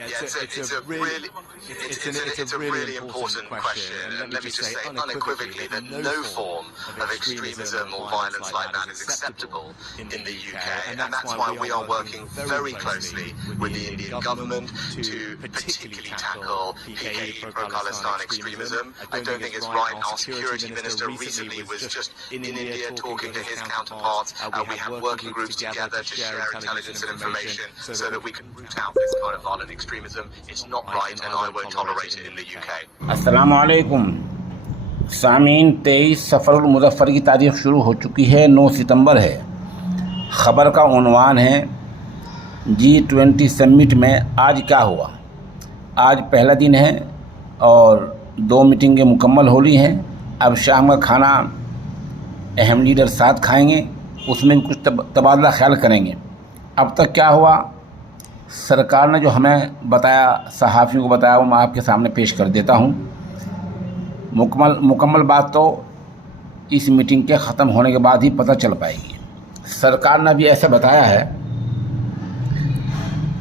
It's a really important question, and let me just say unequivocally that no form of extremism or violence like that is acceptable in the UK, and that's why we are working very closely with the Indian government to particularly tackle PKE, pro-Palestine extremism. I don't think it's right. Our security minister recently was just in India talking to his counterparts, and we have working groups together to share intelligence and information so that we can root out this kind of violent extremism. It's not right, and I won't tolerate it in the UK. अस्सलाम वालेकुम सामीन। 23 सफ़रुल मुज़फ़्फ़र की तारीख़ शुरू हो चुकी है, 9 सितंबर है। ख़बर का उन्वान है G20 समिट में आज क्या हुआ। आज पहला दिन है और 2 मीटिंगें मुकम्मल हो ली हैं। अब शाम का खाना अहम लीडर साथ खाएंगे, उसमें भी कुछ तबादला ख्याल करेंगे। अब तक क्या हुआ, सरकार ने जो हमें बताया, सहाफ़ियों को बताया, वो मैं आपके सामने पेश कर देता हूँ। मुकम्मल बात तो इस मीटिंग के ख़त्म होने के बाद ही पता चल पाएगी। सरकार ने भी ऐसा बताया है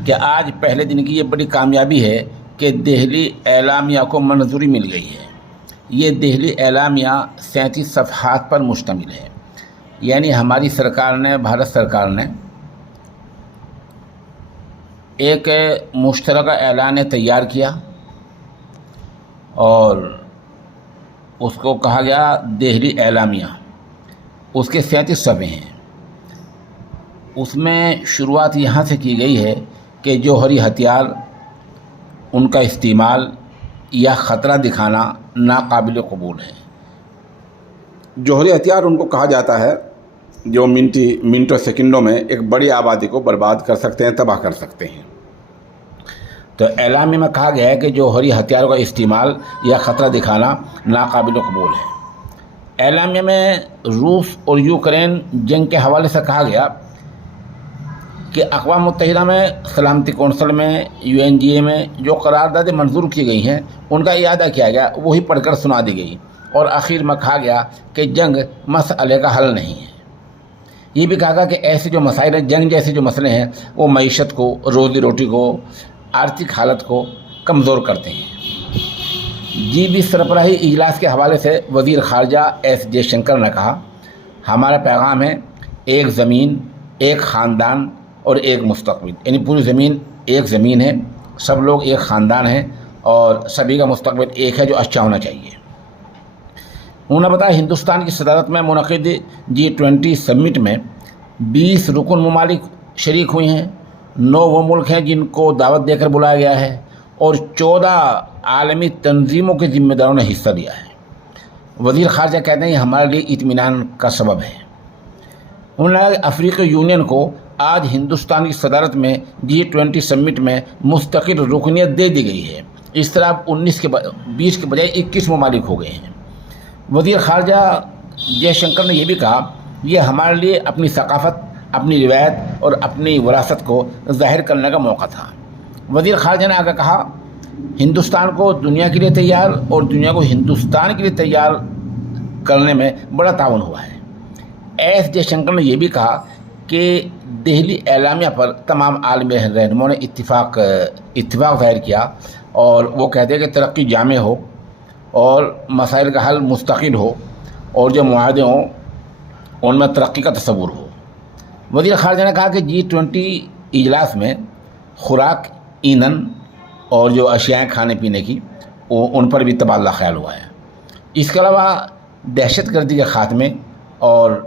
कि आज पहले दिन की ये बड़ी कामयाबी है कि दिल्ली एलामिया को मंजूरी मिल गई है। ये दिल्ली एलामिया 37 सफ़हात पर मुश्तमिल है, यानी हमारी सरकार ने, भारत सरकार ने एक मुश्तरका ऐलान तैयार किया और उसको कहा गया दिल्ली एलामिया। उसके 37 सफ़े हैं। उसमें शुरुआत यहाँ से की गई है कि जौहरी हथियार, उनका इस्तेमाल या ख़तरा दिखाना नाकाबिल कबूल है। जौहरी हथियार उनको कहा जाता है जो मिनटों सेकंडों में एक बड़ी आबादी को बर्बाद कर सकते हैं, तबाह कर सकते हैं। तो ऐलान में कहा गया है कि जौहरी हथियारों का इस्तेमाल या ख़तरा दिखाना नाकाबिल कबूल है। ऐलान में रूस और यूक्रेन जंग के हवाले से कहा गया कि अक़वाम मुत्तहिदा में सलामती कौंसिल में, UNGA में जो करारदादें मंजूर की गई हैं, उनका इयादा किया गया, वही पढ़कर सुना दी गई और आखिर में कहा गया कि जंग मसले का हल नहीं है। ये भी कहा गया कि ऐसे जो मसाइल हैं, जंग जैसे जो मसले हैं, वो मईशत को, रोज़ी रोटी को, आर्थिक हालत को कमज़ोर करते हैं। G20 सरबराही इजलास के हवाले से वज़ीर ख़ारजा S जयशंकर ने कहा, हमारा पैगाम है एक ज़मीन, एक ख़ानदान और एक मुस्तक़बिल। यानी पूरी ज़मीन एक ज़मीन है, सब लोग एक ख़ानदान हैं और सभी का मुस्तक़बिल एक है जो अच्छा होना चाहिए। उन्होंने बताया हिंदुस्तान की सदारत में मुनक़िद G20 समिट में 20 रुकन ममालिक शरीक हुए हैं। 9 वो मुल्क हैं जिनको दावत देकर बुलाया गया है और 14 आलमी तंजीमों के ज़िम्मेदारों ने हिस्सा लिया है। वज़ीर ख़ारजा कहते हैं हमारे लिए इत्मीनान का सबब है। उन्होंने कहा कि अफ्रीकी यूनियन को आज हिंदुस्तान की सदारत में G20 समिट में मुस्तकिल रुकनियत दे दी गई है। इस तरह 20 के बजाय 21 ममालिक हो गए हैं। वज़ीर ख़ारजा जयशंकर ने यह भी कहा, यह हमारे लिए अपनी सकाफ़त, अपनी रिवायत और अपनी विरासत को ज़ाहिर करने का मौका था। वज़ीर ख़ारजा ने आगे कहा, हिंदुस्तान को दुनिया के लिए तैयार और दुनिया को हिंदुस्तान के लिए तैयार करने में बड़ा ताउन हुआ है। S जयशंकर ने यह भी कहा कि दिल्ली एलामिया पर तमाम आलमी रहनुमाओं ने इत्तिफाक ज़ाहिर किया और वो कहते हैं कि तरक्की जामे हो और मसाइल का हल मुस्तकिल हो और जो मुआहदे हों उनमें तरक्की का तस्वुर हो। वज़ीर ख़ारजा ने कहा कि G20 इजलास में खुराक, ईंधन और जो अशियाएँ खाने पीने की, उन पर भी तबादला ख्याल हुआ है। इसके अलावा दहशतगर्दी के ख़ात्मे और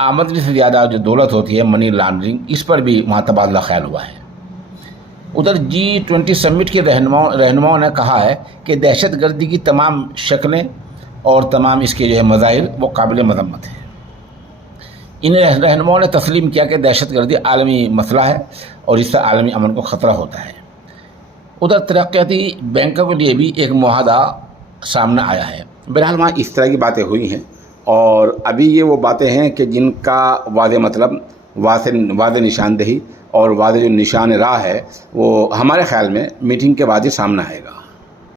आमदनी से ज़्यादा जो दौलत होती है, मनी लॉन्ड्रिंग, इस पर भी वहाँ तबादला ख्याल हुआ है। उधर G20 समिट के रहनुमाओं ने कहा है कि दहशतगर्दी की तमाम शक्लें और तमाम इसके जो है मज़ाहिर वो काबिल मज़म्मत है। इन रहनुमाओं ने तस्लीम किया कि दहशतगर्दी आलमी मसला है और इससे आलमी अमन को ख़तरा होता है। उधर तरक्याती बैंकों के लिए भी एक मुआहदा सामने आया है। बहरहाल वहाँ इस तरह की बातें हुई हैं और अभी ये वो बातें हैं कि जिनका वाज़ेह मतलब, वाज़ेह निशानदेही और वाज़ेह जो निशान राह है, वो हमारे ख़्याल में मीटिंग के बाद ही सामने आएगा।